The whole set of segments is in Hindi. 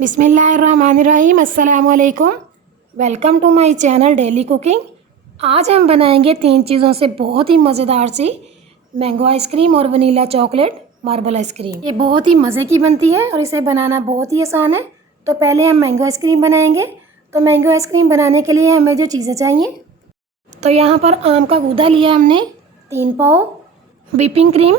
बिस्मिल्लाहिर्रहमानिर्रहीम। अस्सलामुअलैकुम। Welcome to my channel daily cooking. आज हम बनाएंगे 3 चीज़ों से बहुत ही मज़ेदार सी मैंगो आइसक्रीम और वनीला चॉकलेट मार्बल आइसक्रीम। ये बहुत ही मज़े की बनती है और इसे बनाना बहुत ही आसान है। तो पहले हम मैंगो आइसक्रीम बनाएंगे। तो मैंगो आइसक्रीम बनाने के लिए हमें जो चीज़ें चाहिए, तो यहाँ पर आम का गूदा लिया हमने 3 पाव, व्हिपिंग क्रीम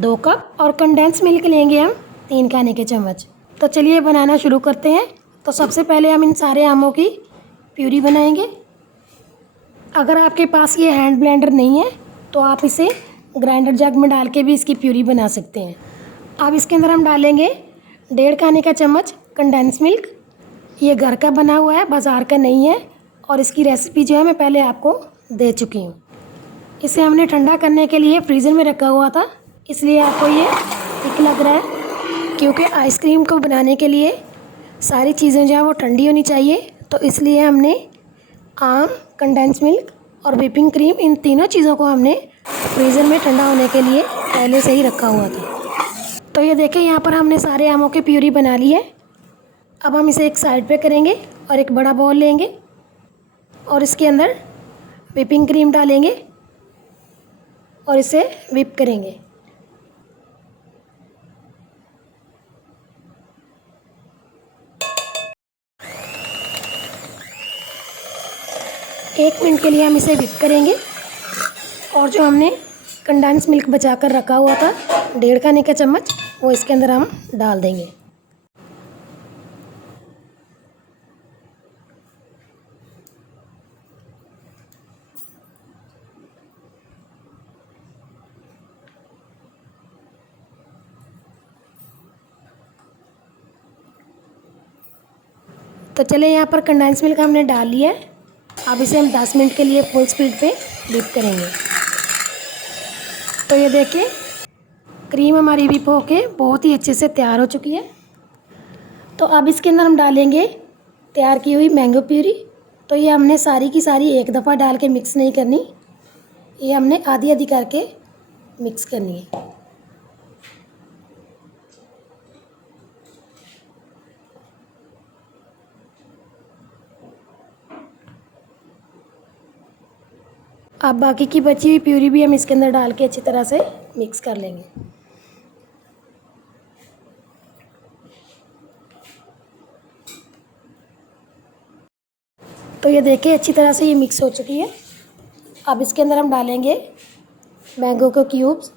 2 कप और कंडेंस मिल्क लेंगे हम 3 खाने के चम्मच। तो चलिए बनाना शुरू करते हैं। तो सबसे पहले हम इन सारे आमों की प्यूरी बनाएंगे। अगर आपके पास ये हैंड ब्लेंडर नहीं है तो आप इसे ग्राइंडर जग में डाल के भी इसकी प्यूरी बना सकते हैं। अब इसके अंदर हम डालेंगे 1.5 खाने का चम्मच कंडेंस मिल्क। ये घर का बना हुआ है, बाज़ार का नहीं है, और इसकी रेसिपी जो है मैं पहले आपको दे चुकी हूँ। इसे हमने ठंडा करने के लिए फ्रीज़र में रखा हुआ था, इसलिए आपको ये थिक लग रहा है, क्योंकि आइसक्रीम को बनाने के लिए सारी चीज़ें जो है वो ठंडी होनी चाहिए। तो इसलिए हमने आम, कंडेंस मिल्क और व्हिपिंग क्रीम, इन तीनों चीज़ों को हमने फ्रीज़र में ठंडा होने के लिए पहले से ही रखा हुआ था। तो ये देखें, यहाँ पर हमने सारे आमों की प्यूरी बना ली है। अब हम इसे एक साइड पे करेंगे और एक बड़ा बाउल लेंगे और इसके अंदर व्हिपिंग क्रीम डालेंगे और इसे व्हिप करेंगे। एक मिनट के लिए हम इसे व्हिप करेंगे और जो हमने कंडेंस मिल्क बचा कर रखा हुआ था 1.5 खाने का चम्मच, वो इसके अंदर हम डाल देंगे। तो चले, यहाँ पर कंडेंस मिल्क हमने डाल लिया है। अब इसे हम 10 मिनट के लिए फुल स्पीड पे व्हिप करेंगे। तो ये देखिए, क्रीम हमारी व्हिप होके बहुत ही अच्छे से तैयार हो चुकी है। तो अब इसके अंदर हम डालेंगे तैयार की हुई मैंगो प्यूरी। तो ये हमने सारी की सारी एक दफ़ा डाल के मिक्स नहीं करनी, ये हमने आधी आधी करके मिक्स करनी है। अब बाकी की बची हुई प्यूरी भी हम इसके अंदर डाल के अच्छी तरह से मिक्स कर लेंगे। तो ये देखिए, अच्छी तरह से ये मिक्स हो चुकी है। अब इसके अंदर हम डालेंगे मैंगो के क्यूब्स।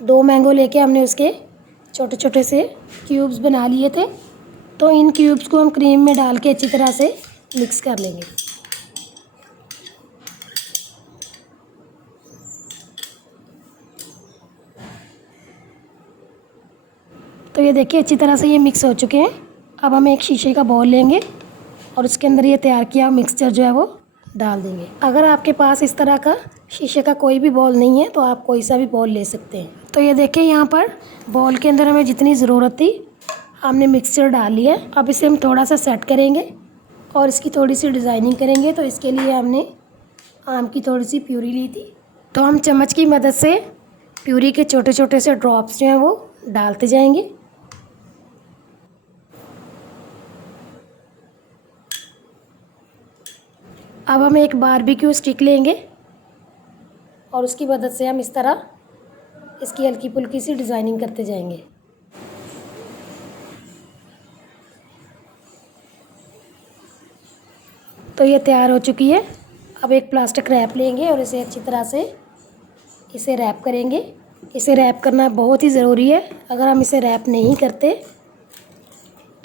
2 मैंगो लेके हमने उसके छोटे छोटे से क्यूब्स बना लिए थे। तो इन क्यूब्स को हम क्रीम में डाल के अच्छी तरह से मिक्स कर लेंगे। तो ये देखिए, अच्छी तरह से ये मिक्स हो चुके हैं। अब हम एक शीशे का बाउल लेंगे और इसके अंदर ये तैयार किया हुआ मिक्सचर जो है वो डाल देंगे। अगर आपके पास इस तरह का शीशे का कोई भी बाउल नहीं है तो आप कोई सा भी बाउल ले सकते हैं। तो ये देखिए, यहाँ पर बाउल के अंदर हमें जितनी ज़रूरत थी हमने मिक्सचर डाल लिया है। अब इसे हम थोड़ा सा सेट करेंगे और इसकी थोड़ी सी डिज़ाइनिंग करेंगे। तो इसके लिए हमने आम की थोड़ी सी प्यूरी ली थी। तो हम चम्मच की मदद से प्यूरी के छोटे छोटे से ड्रॉप्स जो हैं वो डालते जाएंगे। अब हम एक बारबेक्यू स्टिक लेंगे और उसकी मदद से हम इस तरह इसकी हल्की फुल्की सी डिज़ाइनिंग करते जाएंगे। तो ये तैयार हो चुकी है। अब एक प्लास्टिक रैप लेंगे और इसे अच्छी तरह से इसे रैप करेंगे। इसे रैप करना बहुत ही ज़रूरी है। अगर हम इसे रैप नहीं करते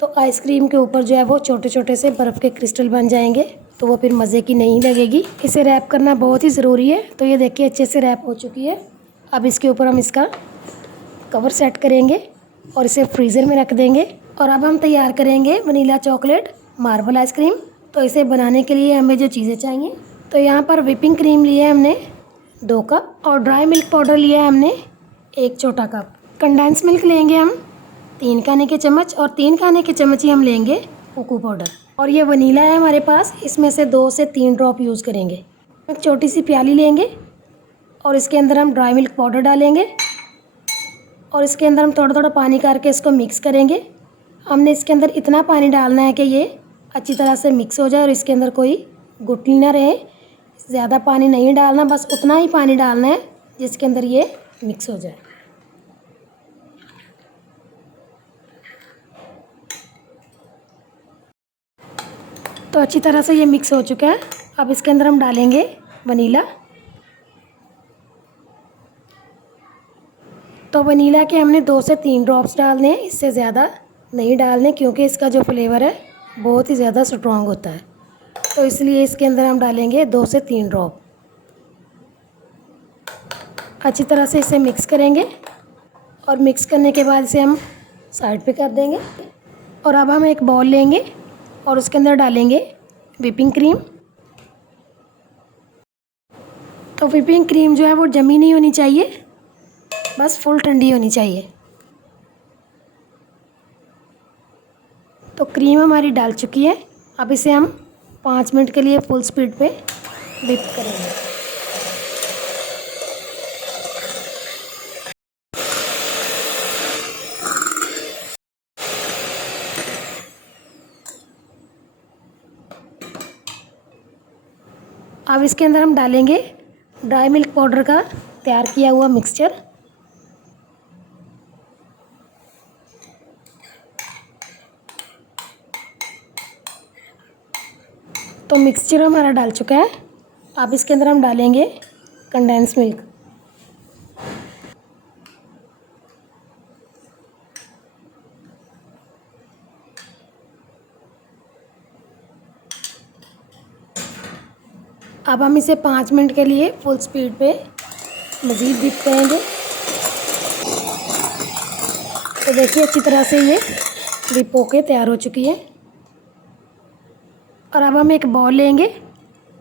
तो आइसक्रीम के ऊपर जो है वो छोटे छोटे से बर्फ़ के क्रिस्टल बन जाएंगे, तो वो फिर मज़े की नहीं लगेगी। इसे रैप करना बहुत ही ज़रूरी है। तो ये देखिए, अच्छे से रैप हो चुकी है। अब इसके ऊपर हम इसका कवर सेट करेंगे और इसे फ्रीज़र में रख देंगे। और अब हम तैयार करेंगे वनीला चॉकलेट मार्बल आइसक्रीम। तो इसे बनाने के लिए हमें जो चीज़ें चाहिए, तो यहाँ पर व्हिपिंग क्रीम लिया है हमने 2 कप और ड्राई मिल्क पाउडर लिया है हमने 1 छोटा कप। कंडेंस मिल्क लेंगे हम 3 खाने के चम्मच और 3 खाने के चम्मच ही हम लेंगे कोको पाउडर। और ये वनीला है हमारे पास, इसमें से 2 से 3 ड्रॉप यूज़ करेंगे। एक छोटी सी प्याली लेंगे और इसके अंदर हम ड्राई मिल्क पाउडर डालेंगे और इसके अंदर हम थोड़ा थोड़ा पानी करके इसको मिक्स करेंगे। हमने इसके अंदर इतना पानी डालना है कि ये अच्छी तरह से मिक्स हो जाए और इसके अंदर कोई गुठली ना रहे। ज़्यादा पानी नहीं डालना, बस उतना ही पानी डालना है जिसके अंदर ये मिक्स हो जाए। तो अच्छी तरह से ये मिक्स हो चुका है। अब इसके अंदर हम डालेंगे वनीला। तो वनीला के हमने 2 से 3 ड्रॉप्स डालने हैं, इससे ज़्यादा नहीं डालने, क्योंकि इसका जो फ्लेवर है बहुत ही ज़्यादा स्ट्रॉन्ग होता है। तो इसलिए इसके अंदर हम डालेंगे 2 से 3 ड्रॉप। अच्छी तरह से इसे मिक्स करेंगे और मिक्स करने के बाद इसे हम साइड पे कर देंगे। और अब हम एक बाउल लेंगे और उसके अंदर डालेंगे व्हिपिंग क्रीम। तो व्हिपिंग क्रीम जो है वो जमी नहीं होनी चाहिए, बस फुल ठंडी होनी चाहिए। तो क्रीम हमारी डाल चुकी है। अब इसे हम 5 मिनट के लिए फुल स्पीड पे व्हिप करेंगे। अब इसके अंदर हम डालेंगे ड्राई मिल्क पाउडर का तैयार किया हुआ मिक्सचर। तो मिक्सचर हमारा डाल चुका है। अब इसके अंदर हम डालेंगे कंडेंस मिल्क। अब हम इसे 5 मिनट के लिए फुल स्पीड पे मज़ीद व्हिप करेंगे। तो देखिए अच्छी तरह से ये व्हिप होके तैयार हो चुकी है। और अब हम एक बॉल लेंगे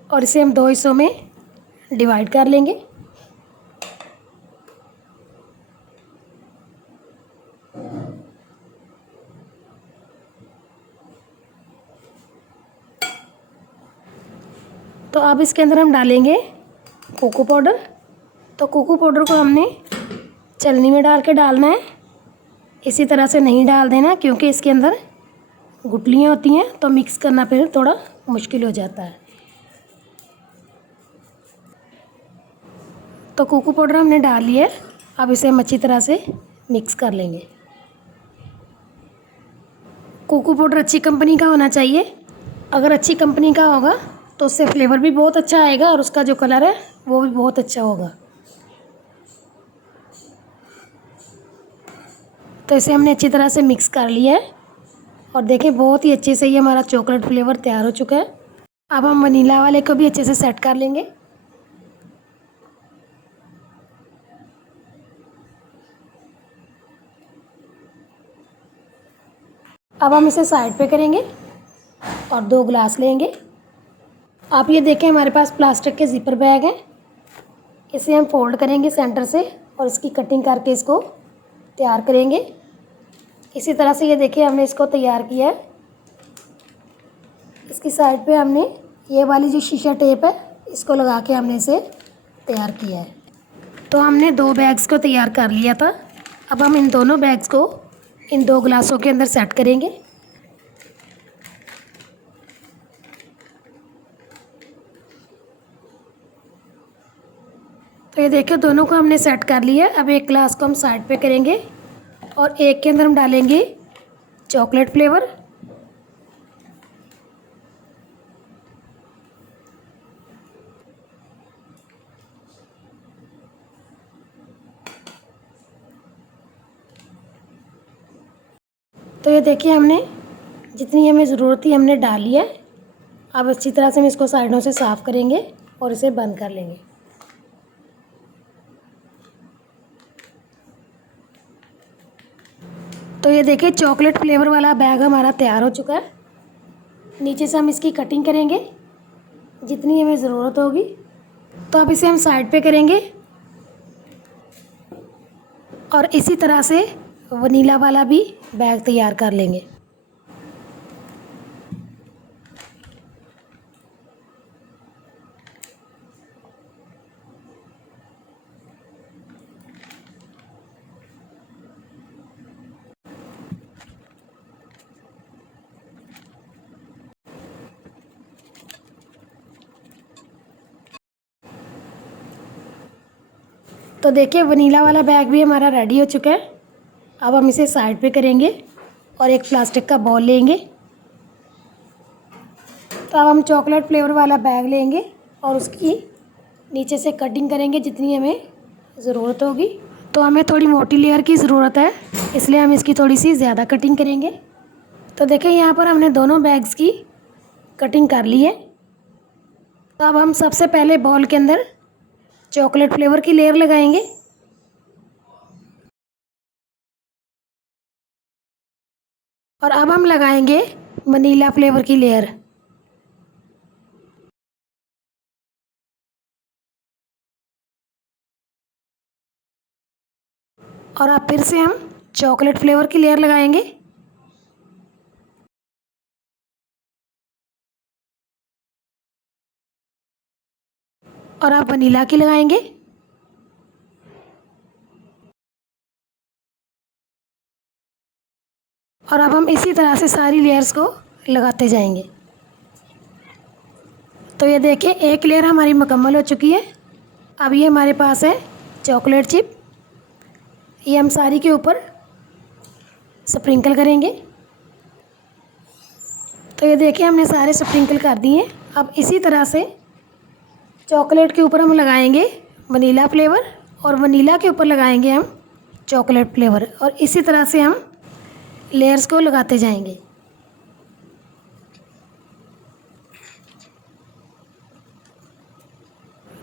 और इसे हम 2 हिस्सों में डिवाइड कर लेंगे। तो अब इसके अंदर हम डालेंगे कोको पाउडर। तो कोको पाउडर को हमने चलनी में डाल के डालना है, इसी तरह से नहीं डाल देना, क्योंकि इसके अंदर गुठलियाँ होती हैं तो मिक्स करना फिर थोड़ा मुश्किल हो जाता है। तो कोको पाउडर हमने डाल लिया है। अब इसे हम अच्छी तरह से मिक्स कर लेंगे। कोको पाउडर अच्छी कंपनी का होना चाहिए। अगर अच्छी कंपनी का होगा तो उससे फ्लेवर भी बहुत अच्छा आएगा और उसका जो कलर है वो भी बहुत अच्छा होगा। तो इसे हमने अच्छी तरह से मिक्स कर लिया है और देखें बहुत ही अच्छे से ये हमारा चॉकलेट फ्लेवर तैयार हो चुका है। अब हम वनीला वाले को भी अच्छे से सेट कर लेंगे। अब हम इसे साइड पे करेंगे और 2 ग्लास लेंगे। आप ये देखें हमारे पास प्लास्टिक के ज़िपर बैग हैं। इसे हम फोल्ड करेंगे सेंटर से और इसकी कटिंग करके इसको तैयार करेंगे। इसी तरह से ये देखिए हमने इसको तैयार किया है। इसकी साइड पे हमने ये वाली जो शीशा टेप है इसको लगा के हमने इसे तैयार किया है। तो हमने 2 बैग्स को तैयार कर लिया था। अब हम इन दोनों बैग्स को इन 2 ग्लासों के अंदर सेट करेंगे। तो ये देखिए दोनों को हमने सेट कर लिया। अब एक ग्लास को हम साइड पे करेंगे और एक के अंदर हम डालेंगे चॉकलेट फ्लेवर। तो ये देखिए हमने जितनी हमें ज़रूरत थी हमने डाल लिया है। अब अच्छी तरह से हम इसको साइडों से साफ़ करेंगे और इसे बंद कर लेंगे। तो ये देखिए चॉकलेट फ्लेवर वाला बैग हमारा तैयार हो चुका है। नीचे से हम इसकी कटिंग करेंगे जितनी हमें ज़रूरत होगी। तो अब इसे हम साइड पे करेंगे और इसी तरह से वनीला वाला भी बैग तैयार कर लेंगे। तो देखिए वनीला वाला बैग भी हमारा रेडी हो चुका है। अब हम इसे साइड पे करेंगे और एक प्लास्टिक का बॉल लेंगे। तो अब हम चॉकलेट फ्लेवर वाला बैग लेंगे और उसकी नीचे से कटिंग करेंगे जितनी हमें ज़रूरत होगी। तो हमें थोड़ी मोटी लेयर की ज़रूरत है, इसलिए हम इसकी थोड़ी सी ज़्यादा कटिंग करेंगे। तो देखिए यहाँ पर हमने दोनों बैग्स की कटिंग कर ली है। तो अब हम सबसे पहले बॉल के अंदर चॉकलेट फ्लेवर की लेयर लगाएंगे और अब हम लगाएंगे वनीला फ्लेवर की लेयर। और अब फिर से हम चॉकलेट फ्लेवर की लेयर लगाएंगे और अब वनीला की लगाएंगे और अब हम इसी तरह से सारी लेयर्स को लगाते जाएंगे। तो ये देखिए एक लेयर हमारी मुकम्मल हो चुकी है। अब ये हमारे पास है चॉकलेट चिप, ये हम सारी के ऊपर स्प्रिंकल करेंगे। तो ये देखिए हमने सारे स्प्रिंकल कर दिए हैं। अब इसी तरह से चॉकलेट के ऊपर हम लगाएंगे वनीला फ्लेवर और वनीला के ऊपर लगाएंगे हम चॉकलेट फ्लेवर और इसी तरह से हम लेयर्स को लगाते जाएंगे।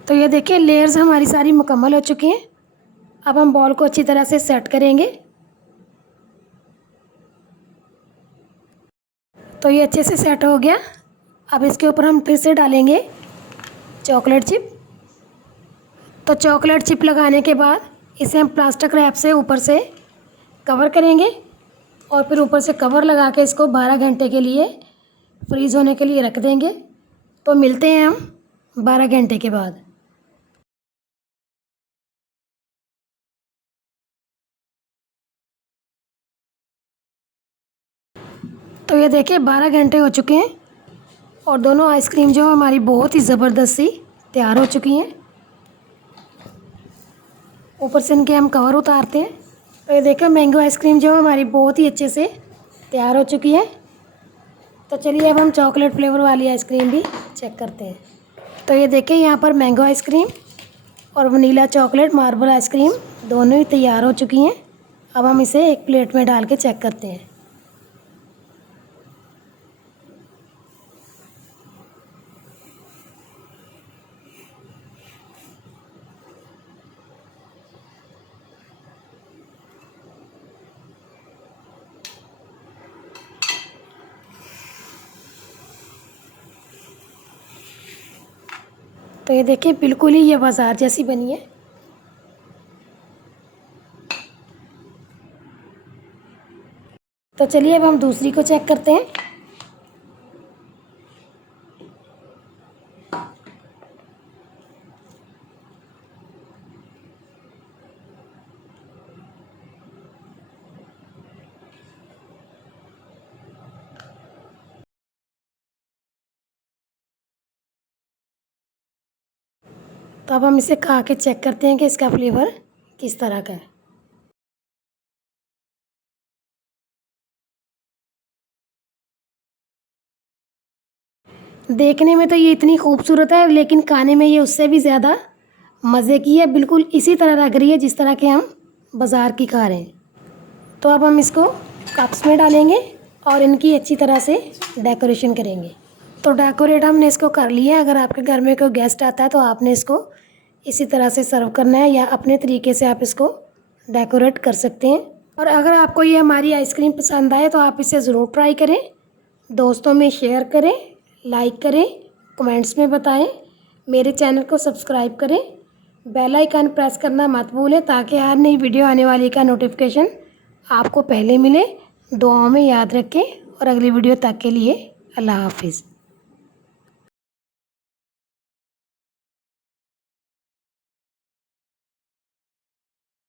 तो ये देखिए लेयर्स हमारी सारी मुकम्मल हो चुकी हैं। अब हम बॉल को अच्छी तरह से सेट करेंगे। तो ये अच्छे से सेट हो गया। अब इसके ऊपर हम फिर से डालेंगे चॉकलेट चिप। तो चॉकलेट चिप लगाने के बाद इसे हम प्लास्टिक रैप से ऊपर से कवर करेंगे और फिर ऊपर से कवर लगा के इसको 12 घंटे के लिए फ्रीज़ होने के लिए रख देंगे। तो मिलते हैं हम 12 घंटे के बाद। तो ये देखिए 12 घंटे हो चुके हैं और दोनों आइसक्रीम जो हमारी बहुत ही ज़बरदस्त सी तैयार हो चुकी हैं। ऊपर से इनके हम कवर उतारते हैं। तो ये देखिए मैंगो आइसक्रीम जो हमारी बहुत ही अच्छे से तैयार हो चुकी है। तो चलिए अब हम चॉकलेट फ्लेवर वाली आइसक्रीम भी चेक करते हैं। तो ये देखिए यहाँ पर मैंगो आइसक्रीम और वनीला चॉकलेट मार्बल आइसक्रीम दोनों ही तैयार हो चुकी हैं। अब हम इसे एक प्लेट में डाल के चेक करते हैं। तो ये देखिए बिल्कुल ही ये बाज़ार जैसी बनी है। तो चलिए अब हम दूसरी को चेक करते हैं। तो अब हम इसे खा के चेक करते हैं कि इसका फ्लेवर किस तरह का है। देखने में तो ये इतनी खूबसूरत है लेकिन खाने में ये उससे भी ज़्यादा मज़े की है। बिल्कुल इसी तरह लग रही है जिस तरह के हम बाज़ार की खा रहे हैं। तो अब हम इसको कप्स में डालेंगे और इनकी अच्छी तरह से डेकोरेशन करेंगे। तो डेकोरेट हमने इसको कर लिया है। अगर आपके घर में कोई गेस्ट आता है तो आपने इसको इसी तरह से सर्व करना है या अपने तरीके से आप इसको डेकोरेट कर सकते हैं। और अगर आपको ये हमारी आइसक्रीम पसंद आए तो आप इसे ज़रूर ट्राई करें, दोस्तों में शेयर करें, लाइक करें, कमेंट्स में बताएं, मेरे चैनल को सब्सक्राइब करें, बेल आइकन प्रेस करना मत भूलें ताकि हर नई वीडियो आने वाली का नोटिफिकेशन आपको पहले मिले। दुआओं में याद रखें और अगली वीडियो तक के लिए अल्लाह हाफिज़।